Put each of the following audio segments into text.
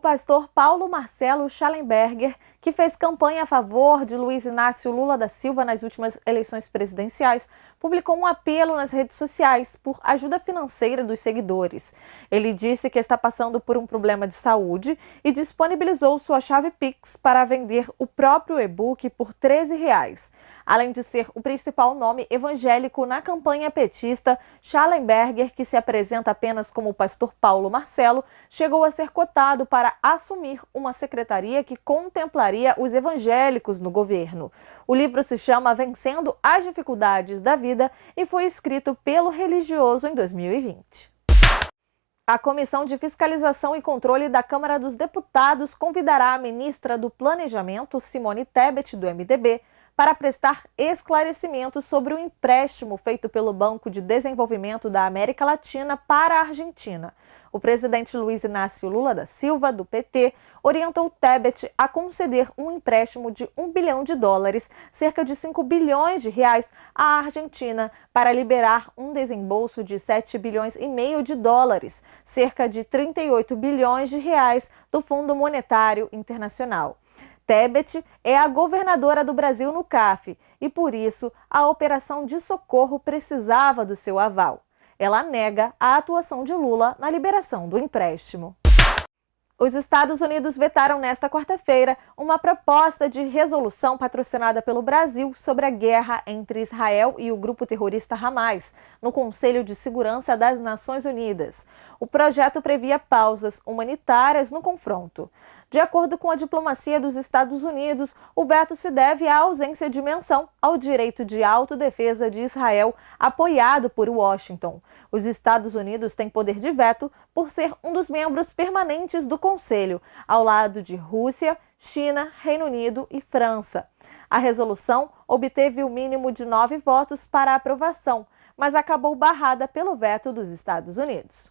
pastor Paulo Marcelo Schallenberger, que fez campanha a favor de Luiz Inácio Lula da Silva nas últimas eleições presidenciais, publicou um apelo nas redes sociais por ajuda financeira dos seguidores. Ele disse que está passando por um problema de saúde e disponibilizou sua chave Pix para vender o próprio e-book por R$ 13. Além de ser o principal nome evangélico na campanha petista, Schallenberger, que se apresenta apenas como o pastor Paulo Marcelo, chegou a ser cotado para assumir uma secretaria que contemplaria os evangélicos no governo. O livro se chama Vencendo as Dificuldades da Vida e foi escrito pelo religioso em 2020. A Comissão de Fiscalização e Controle da Câmara dos Deputados convidará a ministra do Planejamento, Simone Tebet, do MDB, para prestar esclarecimentos sobre o empréstimo feito pelo Banco de Desenvolvimento da América Latina para a Argentina. O presidente Luiz Inácio Lula da Silva, do PT, orientou Tebet a conceder um empréstimo de US$ 1 bilhão, cerca de 5 bilhões de reais, à Argentina para liberar um desembolso de 7,5 bilhões, cerca de 38 bilhões de reais do Fundo Monetário Internacional. Tebet é a governadora do Brasil no CAF e, por isso, a operação de socorro precisava do seu aval. Ela nega a atuação de Lula na liberação do empréstimo. Os Estados Unidos vetaram nesta quarta-feira uma proposta de resolução patrocinada pelo Brasil sobre a guerra entre Israel e o grupo terrorista Hamas, no Conselho de Segurança das Nações Unidas. O projeto previa pausas humanitárias no confronto. De acordo com a diplomacia dos Estados Unidos, o veto se deve à ausência de menção ao direito de autodefesa de Israel, apoiado por Washington. Os Estados Unidos têm poder de veto por ser um dos membros permanentes do Conselho, ao lado de Rússia, China, Reino Unido e França. A resolução obteve o mínimo de 9 votos para aprovação, mas acabou barrada pelo veto dos Estados Unidos.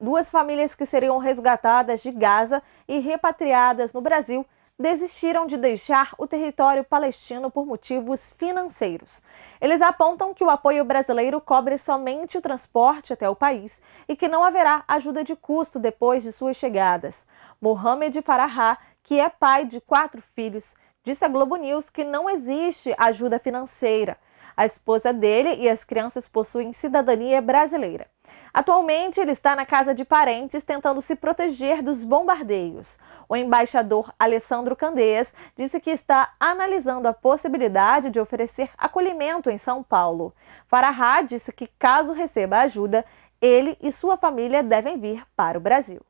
Duas famílias que seriam resgatadas de Gaza e repatriadas no Brasil desistiram de deixar o território palestino por motivos financeiros. Eles apontam que o apoio brasileiro cobre somente o transporte até o país e que não haverá ajuda de custo depois de suas chegadas. Mohamed Farahá, que é pai de 4 filhos, disse à Globo News que não existe ajuda financeira. A esposa dele e as crianças possuem cidadania brasileira. Atualmente, ele está na casa de parentes tentando se proteger dos bombardeios. O embaixador Alessandro Candeias disse que está analisando a possibilidade de oferecer acolhimento em São Paulo. Farahá disse que, caso receba ajuda, ele e sua família devem vir para o Brasil.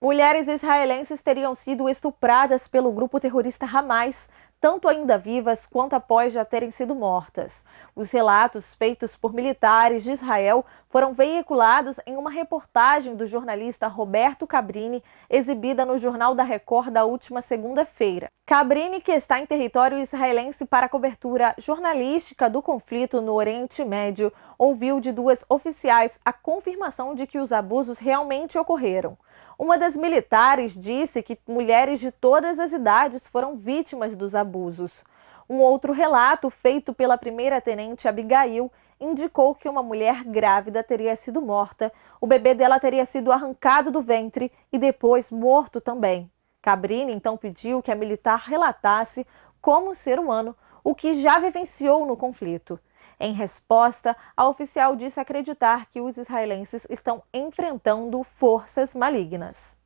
Mulheres israelenses teriam sido estupradas pelo grupo terrorista Hamas, tanto ainda vivas quanto após já terem sido mortas. Os relatos feitos por militares de Israel foram veiculados em uma reportagem do jornalista Roberto Cabrini, exibida no Jornal da Record da última segunda-feira. Cabrini, que está em território israelense para cobertura jornalística do conflito no Oriente Médio, ouviu de 2 oficiais a confirmação de que os abusos realmente ocorreram. Uma das militares disse que mulheres de todas as idades foram vítimas dos abusos. Um outro relato, feito pela primeira-tenente Abigail, indicou que uma mulher grávida teria sido morta, o bebê dela teria sido arrancado do ventre e depois morto também. Cabrini então pediu que a militar relatasse, como ser humano, o que já vivenciou no conflito. Em resposta, a oficial disse acreditar que os israelenses estão enfrentando forças malignas.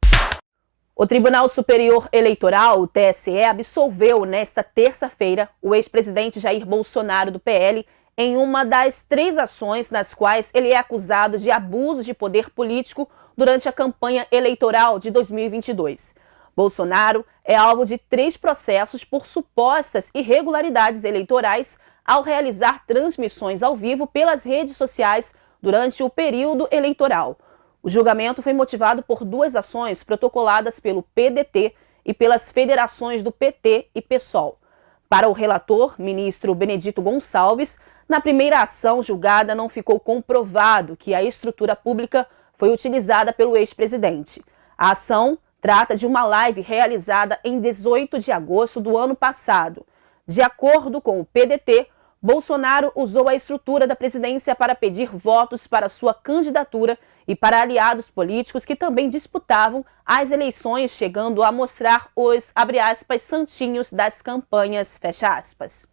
O Tribunal Superior Eleitoral, o TSE, absolveu nesta terça-feira o ex-presidente Jair Bolsonaro, do PL, em uma das 3 ações nas quais ele é acusado de abuso de poder político durante a campanha eleitoral de 2022. Bolsonaro é alvo de 3 processos por supostas irregularidades eleitorais ao realizar transmissões ao vivo pelas redes sociais durante o período eleitoral. O julgamento foi motivado por 2 ações protocoladas pelo PDT e pelas federações do PT e PSOL. Para o relator, ministro Benedito Gonçalves, na primeira ação julgada não ficou comprovado que a estrutura pública foi utilizada pelo ex-presidente. A ação trata de uma live realizada em 18 de agosto do ano passado. De acordo com o PDT, Bolsonaro usou a estrutura da presidência para pedir votos para sua candidatura e para aliados políticos que também disputavam as eleições, chegando a mostrar os, abre aspas, santinhos das campanhas, fecha aspas.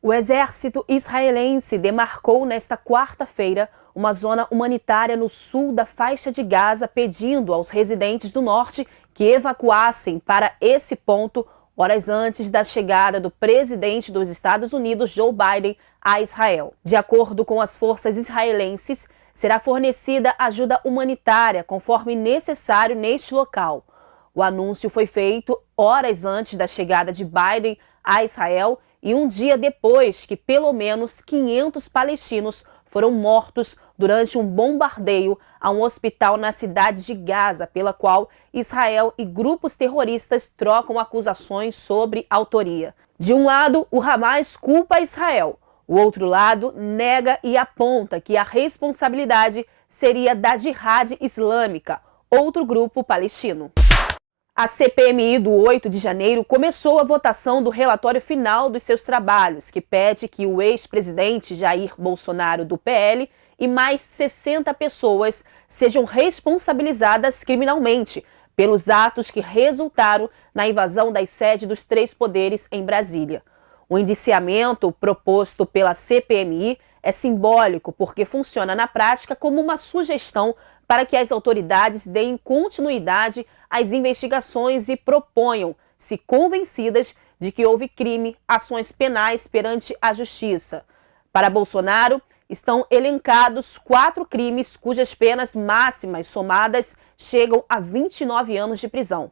O exército israelense demarcou nesta quarta-feira uma zona humanitária no sul da faixa de Gaza, pedindo aos residentes do norte que evacuassem para esse ponto horas antes da chegada do presidente dos Estados Unidos, Joe Biden, a Israel. De acordo com as forças israelenses, será fornecida ajuda humanitária conforme necessário neste local. O anúncio foi feito horas antes da chegada de Biden a Israel e um dia depois que pelo menos 500 palestinos foram mortos durante um bombardeio a um hospital na cidade de Gaza, pela qual Israel e grupos terroristas trocam acusações sobre autoria. De um lado, o Hamas culpa Israel. O outro lado nega e aponta que a responsabilidade seria da Jihad Islâmica, outro grupo palestino. A CPMI do 8 de janeiro começou a votação do relatório final dos seus trabalhos, que pede que o ex-presidente Jair Bolsonaro, do PL, e mais 60 pessoas sejam responsabilizadas criminalmente pelos atos que resultaram na invasão das sedes dos três poderes em Brasília. O indiciamento proposto pela CPMI é simbólico porque funciona na prática como uma sugestão para que as autoridades deem continuidade às investigações e proponham, se convencidas de que houve crime, ações penais perante a justiça. Para Bolsonaro, estão elencados 4 crimes cujas penas máximas somadas chegam a 29 anos de prisão.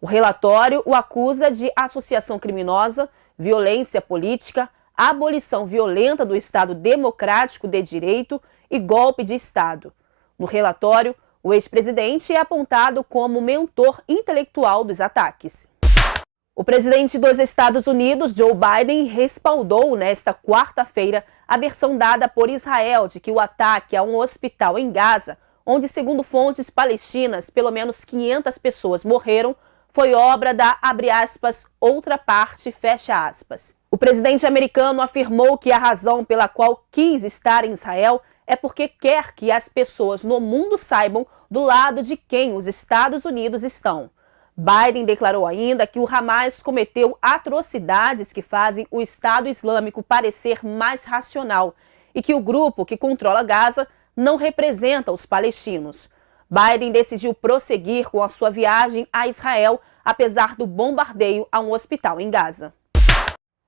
O relatório o acusa de associação criminosa, violência política, abolição violenta do Estado Democrático de Direito e golpe de Estado. No relatório, o ex-presidente é apontado como mentor intelectual dos ataques. O presidente dos Estados Unidos, Joe Biden, respaldou nesta quarta-feira a versão dada por Israel de que o ataque a um hospital em Gaza, onde, segundo fontes palestinas, pelo menos 500 pessoas morreram, foi obra da, abre aspas, outra parte, fecha aspas. O presidente americano afirmou que a razão pela qual quis estar em Israel é porque quer que as pessoas no mundo saibam do lado de quem os Estados Unidos estão. Biden declarou ainda que o Hamas cometeu atrocidades que fazem o Estado Islâmico parecer mais racional e que o grupo que controla Gaza não representa os palestinos. Biden decidiu prosseguir com a sua viagem a Israel, apesar do bombardeio a um hospital em Gaza.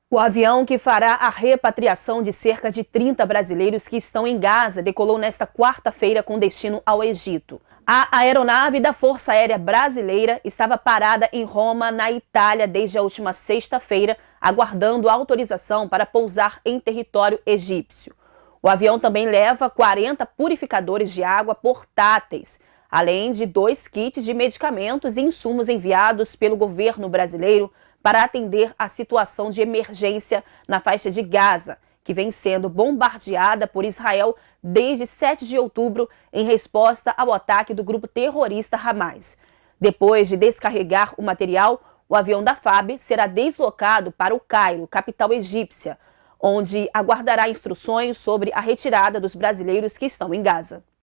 O avião que fará a repatriação de cerca de 30 brasileiros que estão em Gaza decolou nesta quarta-feira com destino ao Egito. A aeronave da Força Aérea Brasileira estava parada em Roma, na Itália, desde a última sexta-feira, aguardando autorização para pousar em território egípcio. O avião também leva 40 purificadores de água portáteis, além de 2 kits de medicamentos e insumos enviados pelo governo brasileiro para atender a situação de emergência na faixa de Gaza, que vem sendo bombardeada por Israel desde 7 de outubro em resposta ao ataque do grupo terrorista Hamas. Depois de descarregar o material, o avião da FAB será deslocado para o Cairo, capital egípcia, onde aguardará instruções sobre a retirada dos brasileiros que estão em Gaza.